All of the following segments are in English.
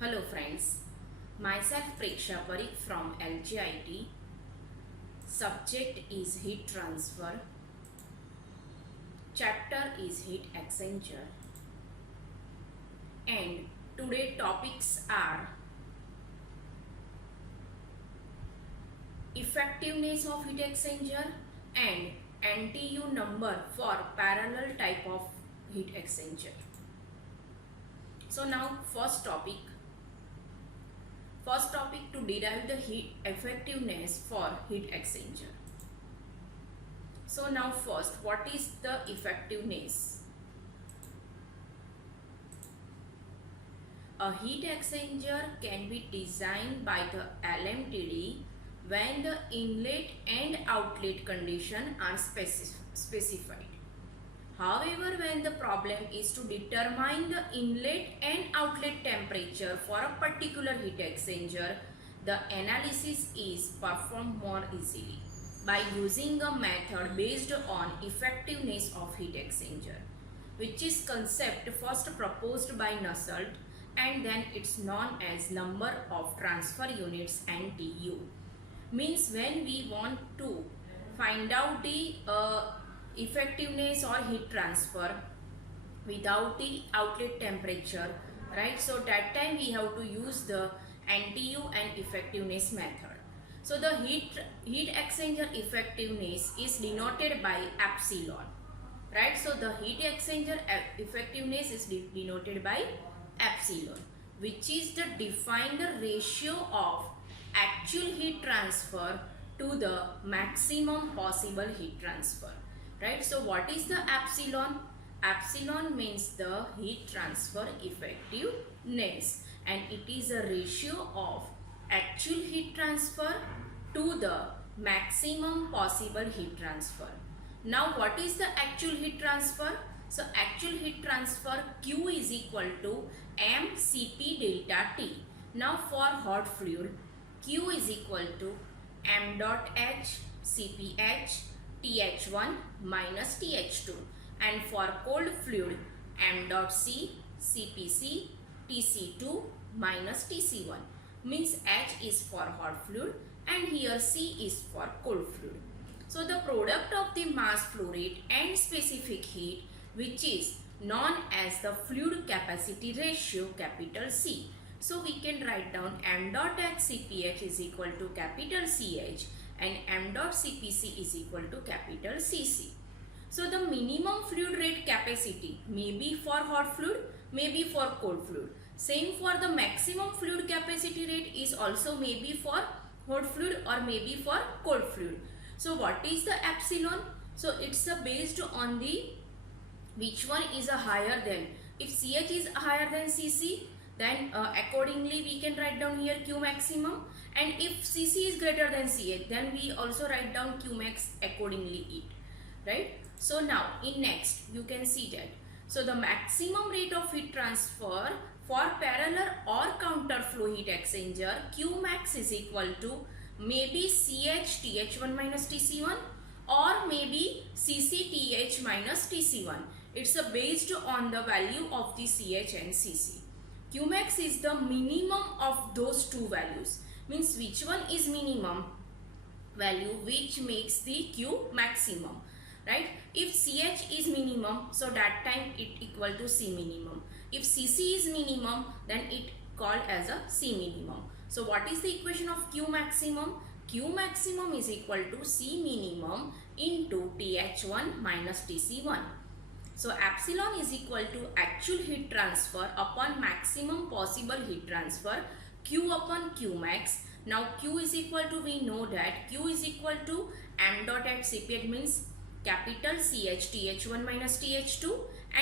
Hello friends, myself Preksha Parikh from LGIT. Subject is heat transfer. Chapter is heat exchanger. And today topics are effectiveness of heat exchanger and NTU number for parallel type of heat exchanger. So now first topic to derive the heat effectiveness for heat exchanger. So now first, what is the effectiveness? A heat exchanger can be designed by the LMTD when the inlet and outlet condition are specified. However, when the problem is to determine the inlet and outlet temperature for a particular heat exchanger, the analysis is performed more easily by using a method based on effectiveness of heat exchanger, which is concept first proposed by Nusselt and then it's known as number of transfer units NTU. Means when we want to find out the effectiveness or heat transfer without the outlet temperature, right? So that time we have to use the NTU and effectiveness method. So the heat exchanger effectiveness is denoted by epsilon, right? So the heat exchanger effectiveness is denoted by epsilon, which is the defined ratio of actual heat transfer to the maximum possible heat transfer. Right, so what is the epsilon? Epsilon means the heat transfer effectiveness, and it is a ratio of actual heat transfer to the maximum possible heat transfer. Now, what is the actual heat transfer? So, actual heat transfer Q is equal to mCp delta T. Now, for hot fluid, Q is equal to m dot H Cph TH1 minus TH2, and for cold fluid m dot C Cpc Tc2 minus Tc1. Means H is for hot fluid and here C is for cold fluid. So the product of the mass flow rate and specific heat, which is known as the fluid capacity ratio, capital C. So we can write down m dot H Cph is equal to capital CH and m dot Cpc is equal to capital Cc. So the minimum fluid rate capacity may be for hot fluid, may be for cold fluid. Same for the maximum fluid capacity rate is also may be for hot fluid or may be for cold fluid. So what is the epsilon? So it's based on the which one is a higher than. If CH is higher than Cc, then accordingly we can write down here Q maximum, and if Cc is greater than Ch, then we also write down Q max accordingly it, right? So now in next you can see that. So the maximum rate of heat transfer for parallel or counter flow heat exchanger, Q max is equal to maybe Ch Th1 minus Tc1 or maybe Cc Th minus Tc1. It's based on the value of the Ch and Cc. Qmax is the minimum of those two values. Means which one is minimum value which makes the Q maximum, right? If Ch is minimum, so that time it equal to C minimum. If Cc is minimum, then it called as a C minimum. So what is the equation of Q maximum? Q maximum is equal to C minimum into Th1 minus Tc1. So epsilon is equal to actual heat transfer upon maximum possible heat transfer, Q upon Q max. Now Q is equal to, we know that Q is equal to m dot H Cph means capital Ch Th1 minus Th2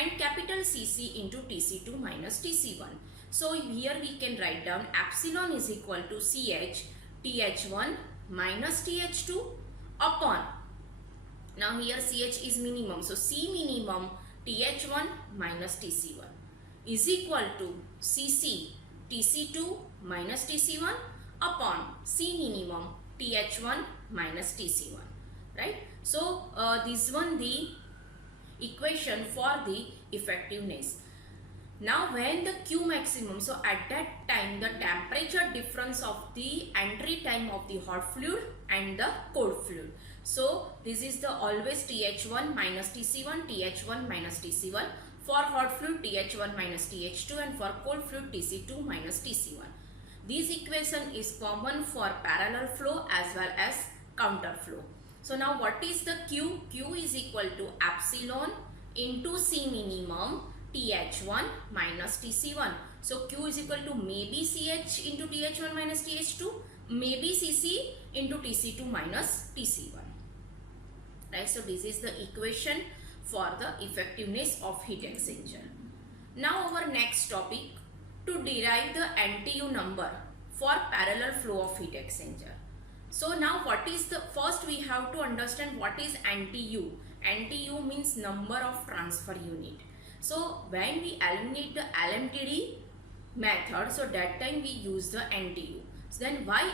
and capital Cc into Tc2 minus Tc1. So here we can write down epsilon is equal to Ch Th1 minus Th2 upon, now here Ch is minimum, so C minimum Th1 minus Tc1 is equal to Cc Tc2 minus Tc1 upon C minimum Th1 minus Tc1, right? So this one the equation for the effectiveness. Now when the Q maximum, so at that time the temperature difference of the entry time of the hot fluid and the cold fluid. So this is the always TH1 minus TC1, TH1 minus TC1. For hot fluid TH1 minus TH2 and for cold fluid TC2 minus TC1. This equation is common for parallel flow as well as counter flow. So now what is the Q? Q is equal to epsilon into C minimum TH1 minus TC1. So Q is equal to maybe CH into TH1 minus TH2, maybe CC into TC2 minus TC1. Right, so this is the equation for the effectiveness of heat exchanger. Now our next topic, to derive the NTU number for parallel flow of heat exchanger. So now what is the, first we have to understand what is NTU. NTU means number of transfer unit. So when we eliminate the LMTD method, so that time we use the NTU. So then why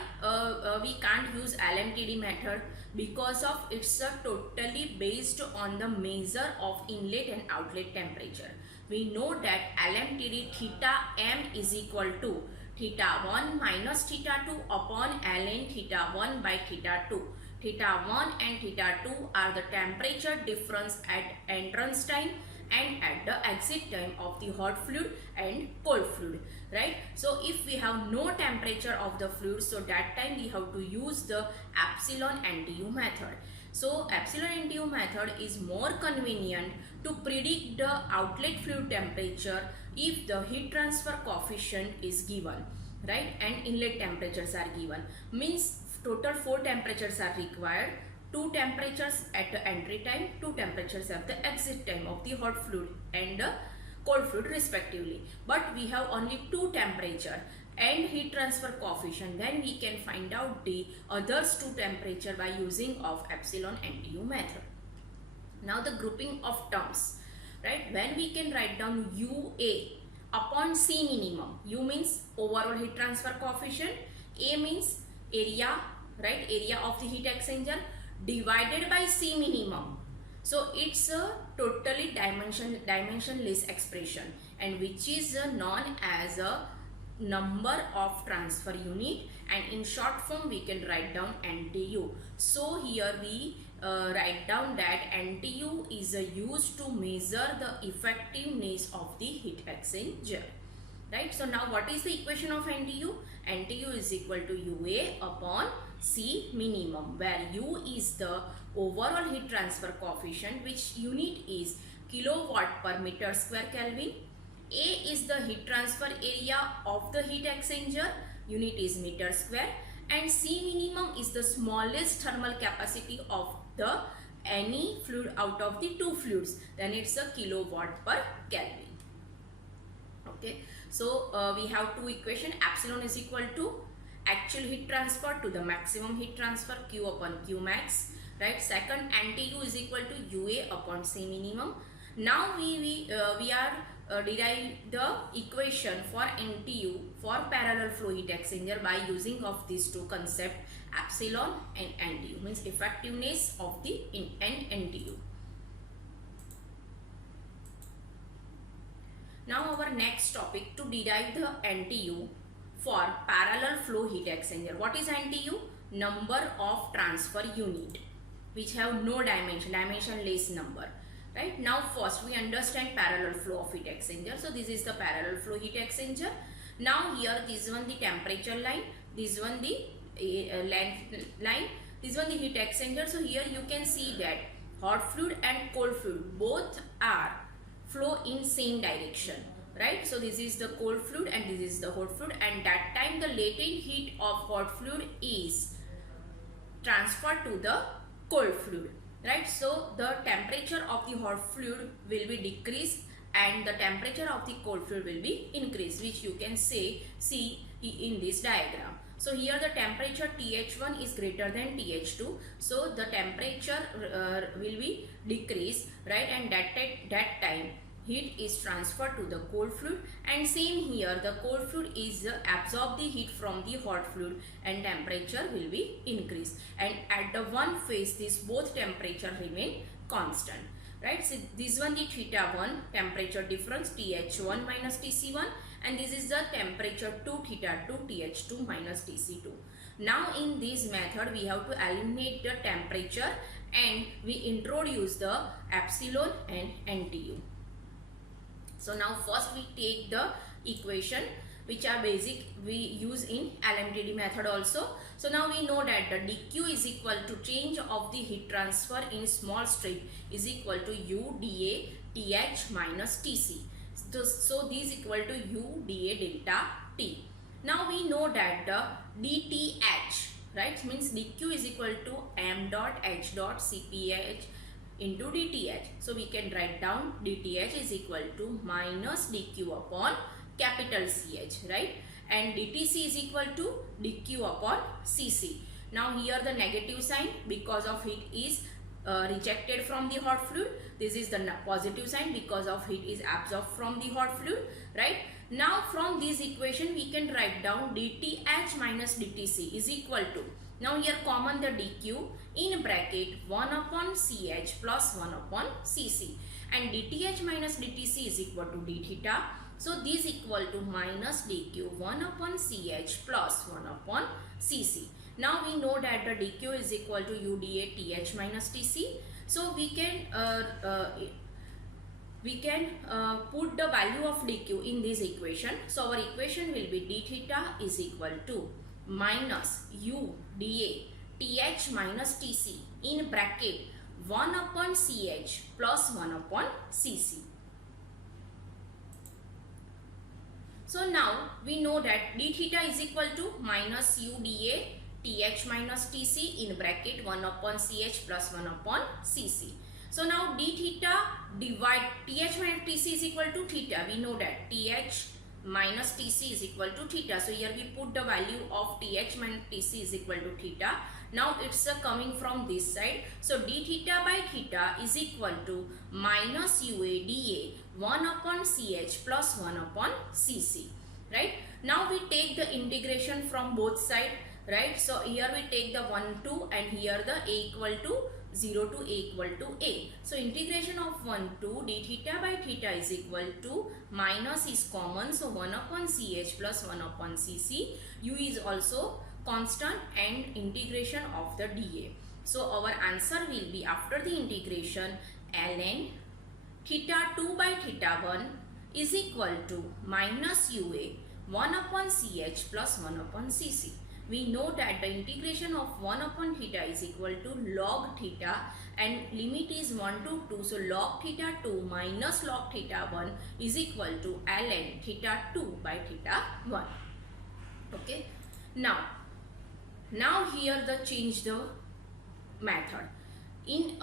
we can't use LMTD method? Because of it's totally based on the measure of inlet and outlet temperature. We know that LMTD theta m is equal to theta 1 minus theta 2 upon ln theta 1 by theta 2. Theta 1 and theta 2 are the temperature difference at entrance time and at the exit time of the hot fluid and cold fluid, right? So if we have no temperature of the fluid, so that time we have to use the epsilon NTU method. So epsilon NTU method is more convenient to predict the outlet fluid temperature if the heat transfer coefficient is given, right, and inlet temperatures are given. Means total 4 temperatures are required. 2 temperatures at the entry time, 2 temperatures at the exit time of the hot fluid and the cold fluid respectively. But we have only 2 temperature and heat transfer coefficient, then we can find out the others 2 temperature by using of epsilon NTU method. Now the grouping of terms, right? When we can write down UA upon C minimum. U means overall heat transfer coefficient, A means area, right, area of the heat exchanger, divided by C minimum. So it's a totally dimensionless expression, and which is known as a number of transfer unit, and in short form we can write down NTU. So here we write down that NTU is used to measure the effectiveness of the heat exchanger. Right, so now what is the equation of NTU? NTU is equal to UA upon C minimum, where U is the overall heat transfer coefficient, which unit is kilowatt per meter square Kelvin. A is the heat transfer area of the heat exchanger, unit is meter square, and C minimum is the smallest thermal capacity of the any fluid out of the 2 fluids, then it's a kilowatt per Kelvin. Okay, so we have 2 equations. Epsilon is equal to actual heat transfer to the maximum heat transfer, Q upon Q max, right? Second, NTU is equal to UA upon C minimum. Now we are derive the equation for NTU for parallel flow heat exchanger by using of these 2 concepts, epsilon and NTU, means effectiveness of the NTU. Now our next topic, to derive the NTU for parallel flow heat exchanger. What is NTU? Number of transfer unit which have no dimension, dimensionless number. Right, now first we understand parallel flow of heat exchanger. So this is the parallel flow heat exchanger. Now here this one the temperature line, this one the length line, this one the heat exchanger. So here you can see that hot fluid and cold fluid both are flow in same direction, right? So this is the cold fluid and this is the hot fluid, and that time the latent heat of hot fluid is transferred to the cold fluid, right? So the temperature of the hot fluid will be decreased and the temperature of the cold fluid will be increased, which you can see in this diagram. So here the temperature TH1 is greater than TH2, so the temperature will be decreased, right? And that time heat is transferred to the cold fluid, and same here the cold fluid is absorb the heat from the hot fluid and temperature will be increased, and at the one phase this both temperature remain constant, right? So this one the theta 1 temperature difference Th1 minus Tc1, and this is the temperature 2 theta 2 Th2 minus Tc2. Now in this method we have to eliminate the temperature and we introduce the epsilon and NTU. So now first we take the equation which are basic we use in LMTD method also. So now we know that the dq is equal to change of the heat transfer in small strip is equal to U dA Th minus Tc. So this is equal to U dA delta T. Now we know that the dTh, right, means dq is equal to m dot h dot Cph into dTh. So we can write down dTh is equal to minus dq upon capital CH, right, and dTc is equal to dq upon Cc. Now here the negative sign because of heat is rejected from the hot fluid. This is the positive sign because of heat is absorbed from the hot fluid, right. Now from this equation we can write down dTh minus dTc is equal to, now here common the dq in bracket 1 upon Ch plus 1 upon Cc, and dTh minus dTc is equal to d theta. So this equal to minus dq 1 upon Ch plus 1 upon Cc. Now we know that the dq is equal to U dA Th minus Tc. So we can put the value of dq in this equation. So our equation will be d theta is equal to minus U dA Th minus Tc in bracket 1 upon Ch plus 1 upon Cc. So now we know that d theta is equal to minus U dA Th minus Tc in bracket 1 upon Ch plus 1 upon Cc. So now d theta divide Th minus Tc is equal to theta. We know that Th minus Tc is equal to theta. So here we put the value of Th minus Tc is equal to theta. Now it's coming from this side. So d theta by theta is equal to minus UA dA 1 upon Ch plus 1 upon Cc, right. Now we take the integration from both sides, right. So here we take the 1 2 and here the a equal to 0 to a equal to a. So integration of 1 2 d theta by theta is equal to minus is common, so 1 upon Ch plus 1 upon Cc. U is also constant and integration of the dA. So our answer will be after the integration ln theta 2 by theta 1 is equal to minus UA 1 upon Ch plus 1 upon Cc. We know that the integration of 1 upon theta is equal to log theta and limit is 1 to 2. So log theta 2 minus log theta 1 is equal to ln theta 2 by theta 1. Okay. Now here the change the method. In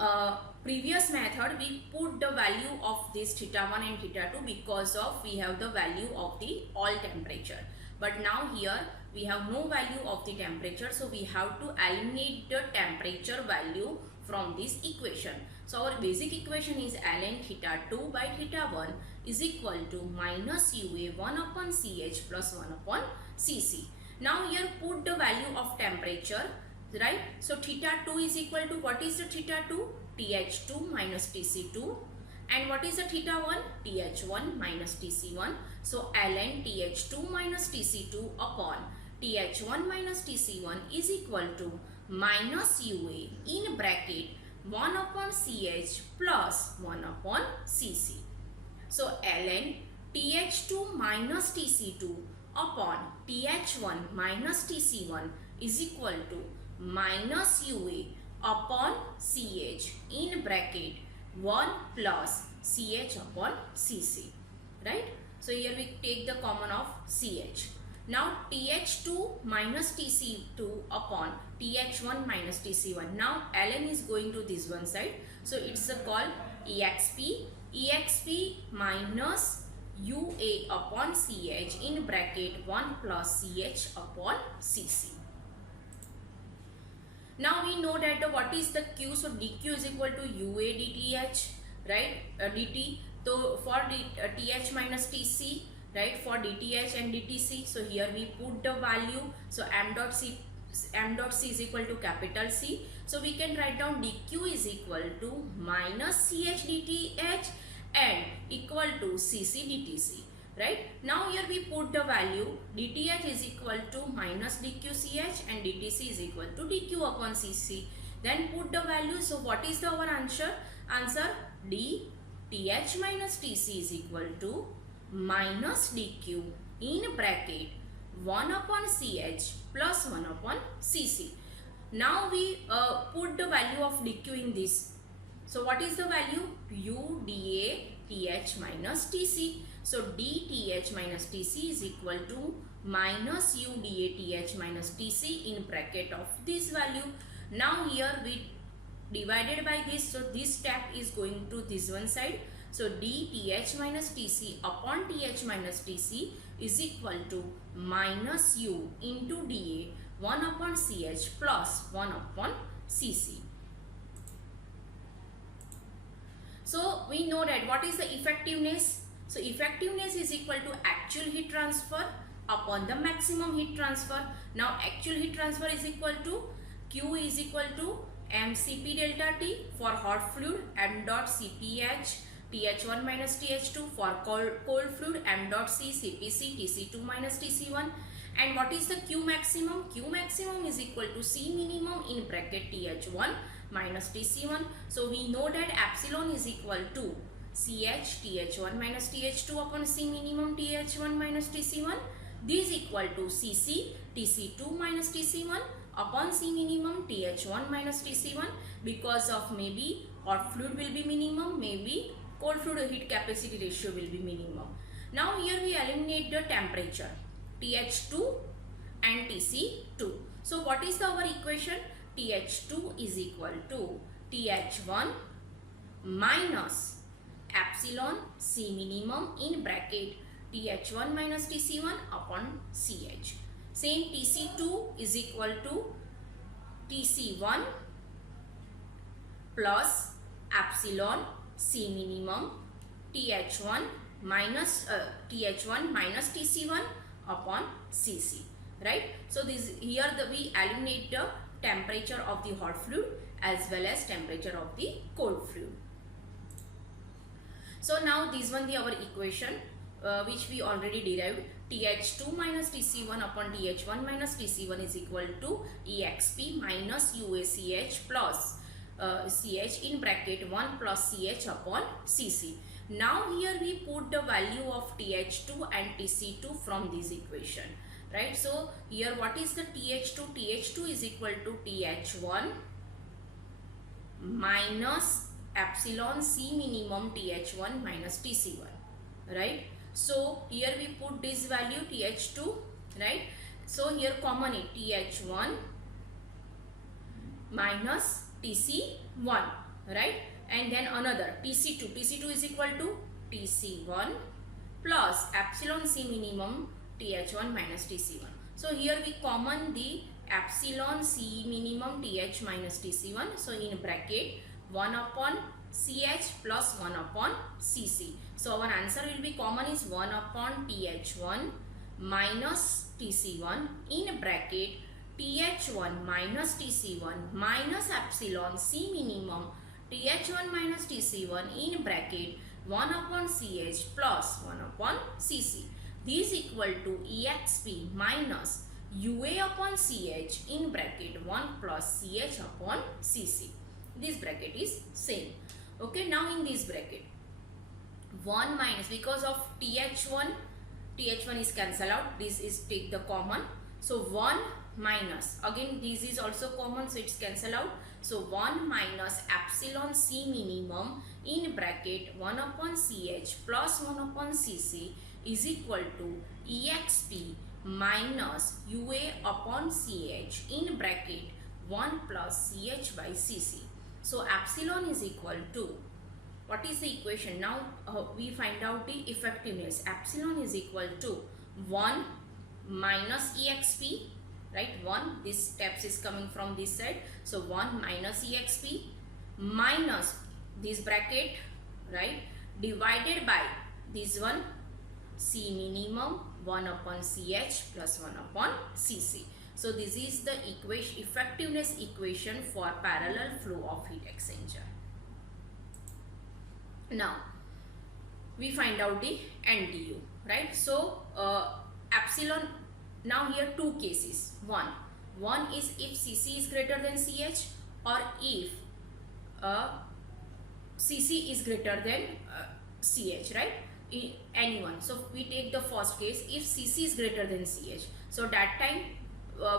previous method we put the value of this theta 1 and theta 2 because of we have the value of the all temperature. But now here we have no value of the temperature, so we have to eliminate the temperature value from this equation. So our basic equation is ln theta 2 by theta 1 is equal to minus UA 1 upon Ch plus 1 upon Cc. Now here put the value of temperature, right. So theta 2 is equal to, what is the theta 2? Th2 minus Tc2. And what is the theta 1? Th1 minus Tc1. So ln Th2 minus Tc2 upon Th1 minus Tc1 is equal to minus UA in bracket 1 upon Ch plus 1 upon Cc. So ln Th2 minus Tc2 upon Th1 minus Tc1 is equal to minus UA upon Ch in bracket 1 plus Ch upon Cc, right. So here we take the common of Ch. Now Th2 minus Tc2 upon Th1 minus Tc1. Now ln is going to this one side. So it's called exp minus UA upon Ch in bracket 1 plus Ch upon Cc. Now we know that what is the Q. So dq is equal to UA dTh, right, dt. So for Th minus Tc, right, for dTh and dTc. So here we put the value. So m dot c is equal to capital C. So we can write down dq is equal to minus ch dth and equal to cc dtc. Right? Now here we put the value dth is equal to minus dqch and dtc is equal to dq upon cc. Then put the value. So what is our answer? Answer d th minus tc is equal to minus dq in bracket 1 upon ch plus 1 upon cc. Now we put the value of dq in this. So what is the value? U dA th minus tc. So dth minus tc is equal to minus u dA th minus tc in bracket of this value. Now here we divided by this. So this step is going to this one side. So dth minus tc upon th minus tc is equal to minus u into dA 1 upon ch plus 1 upon cc. So we know that what is the effectiveness? So effectiveness is equal to actual heat transfer upon the maximum heat transfer. Now actual heat transfer is equal to Q is equal to mCp delta T for hot fluid, m dot Cph Th1 minus Th2 for cold fluid, m dot C Cpc Tc2 minus Tc1. And what is the Q maximum? Q maximum is equal to C minimum in bracket Th1 minus Tc1. So we know that epsilon is equal to Ch Th1 minus Th2 upon C minimum Th1 minus Tc1. This is equal to Cc Tc2 minus Tc1 upon C minimum Th1 minus Tc1, because of maybe hot fluid will be minimum, maybe cold fluid heat capacity ratio will be minimum. Now here we eliminate the temperature Th2 and Tc2. So what is our equation? Th2 is equal to Th1 minus epsilon C minimum in bracket Th1 minus Tc1 upon Ch. Same Tc2 is equal to Tc1 plus epsilon C minimum Th1 minus Tc1 upon Cc. Right? So this here we eliminate the temperature of the hot fluid as well as temperature of the cold fluid. So now this one our equation which we already derived. Th2 minus Tc1 upon Th1 minus Tc1 is equal to exp minus uach plus ch in bracket 1 plus ch upon cc. Now here we put the value of Th2 and Tc2 from this equation. Right? So here what is the Th2? Th2 is equal to Th1 minus epsilon C minimum Th1 minus Tc1. Right? So here we put this value Th2. Right? So here common it Th1 minus Tc1. Right? And then another Tc2. Tc2 is equal to Tc1 plus epsilon C minimum Th1 minus Tc1. So here we common the epsilon C minimum Th minus Tc1. So in bracket 1 upon Ch plus 1 upon Cc. So our answer will be common is 1 upon Th1 minus Tc1 in bracket Th1 minus Tc1 minus epsilon C minimum Th1 minus Tc1 in bracket 1 upon Ch plus 1 upon Cc. This is equal to exp minus ua upon Ch in bracket 1 plus Ch upon Cc. This bracket is same. Okay, now in this bracket 1 minus, because of Th1 is cancel out, this is take the common. So 1 minus, again this is also common, so it's cancel out. So 1 minus epsilon C minimum in bracket 1 upon Ch plus 1 upon Cc is equal to exp minus ua upon Ch in bracket 1 plus Ch by Cc. So epsilon is equal to, what is the equation? Now we find out the effectiveness. Epsilon is equal to 1 minus exp, right? 1, this steps is coming from this side. So 1 minus exp minus this bracket, right, divided by this one C minimum 1 upon Ch plus 1 upon Cc. So this is the effectiveness equation for parallel flow of heat exchanger. Now we find out the NTU, right? So epsilon, now here two cases. One is if Cc is greater than Ch, or if Cc is greater than Ch, right? Anyone. So we take the first case, if Cc is greater than Ch. So that time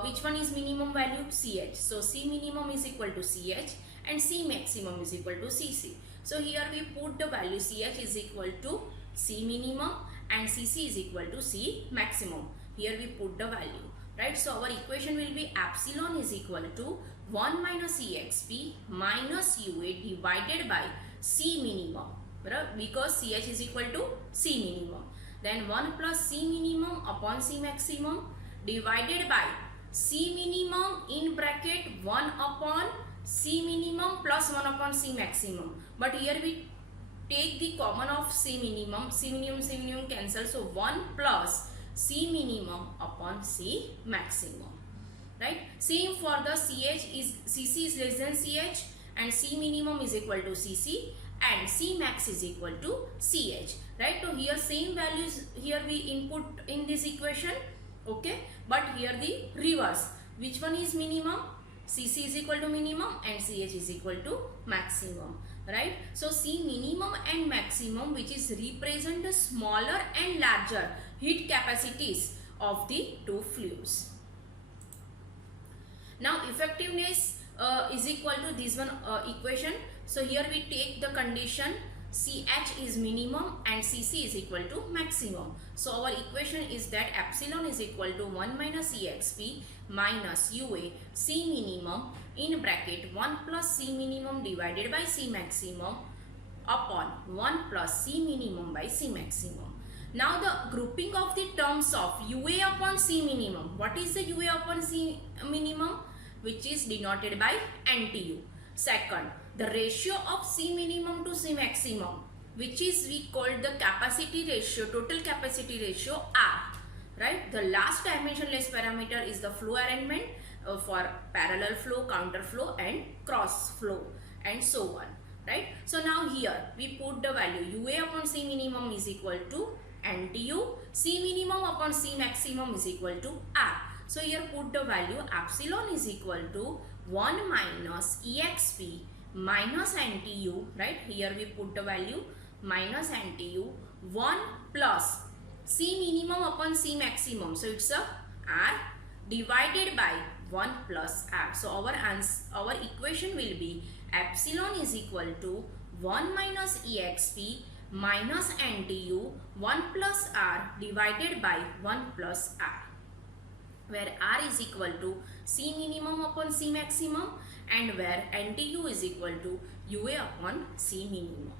which one is minimum value? Ch. So C minimum is equal to Ch and C maximum is equal to Cc. So here we put the value Ch is equal to C minimum and Cc is equal to C maximum. Here we put the value, right? So our equation will be epsilon is equal to 1 minus exp minus UA divided by C minimum, right? Because Ch is equal to C minimum. Then 1 plus C minimum upon C maximum divided by C minimum in bracket 1 upon C minimum plus 1 upon C maximum. But here we take the common of C minimum cancel. So 1 plus C minimum upon C maximum. Right? Same for the Cc is less than Ch and C minimum is equal to Cc and C max is equal to Ch. Right? So here same values here we input in this equation. Okay, but here the reverse. Which one is minimum? Cc is equal to minimum and Ch is equal to maximum. Right? So C minimum and maximum, which is represent the smaller and larger heat capacities of the two fluids. Now effectiveness is equal to this one equation. So here we take the condition Ch is minimum and Cc is equal to maximum. So our equation is that epsilon is equal to 1 minus exp minus UA C minimum in bracket 1 plus C minimum divided by C maximum upon 1 plus C minimum by C maximum. Now the grouping of the terms of UA upon C minimum. What is the UA upon C minimum? Which is denoted by NTU. Second, the ratio of C minimum to C maximum, which is we called the capacity ratio, total capacity ratio R. Right? The last dimensionless parameter is the flow arrangement for parallel flow, counter flow and cross flow and so on. Right? So now here we put the value UA upon C minimum is equal to NTU, C minimum upon C maximum is equal to R. So here put the value epsilon is equal to 1 minus exp minus NTU, right? Here we put the value minus NTU 1 plus C minimum upon C maximum. So it's a R divided by 1 plus R. So our equation will be epsilon is equal to 1 minus exp minus NTU 1 plus R divided by 1 plus R, where R is equal to C minimum upon C maximum and where NTU is equal to UA upon C minimum.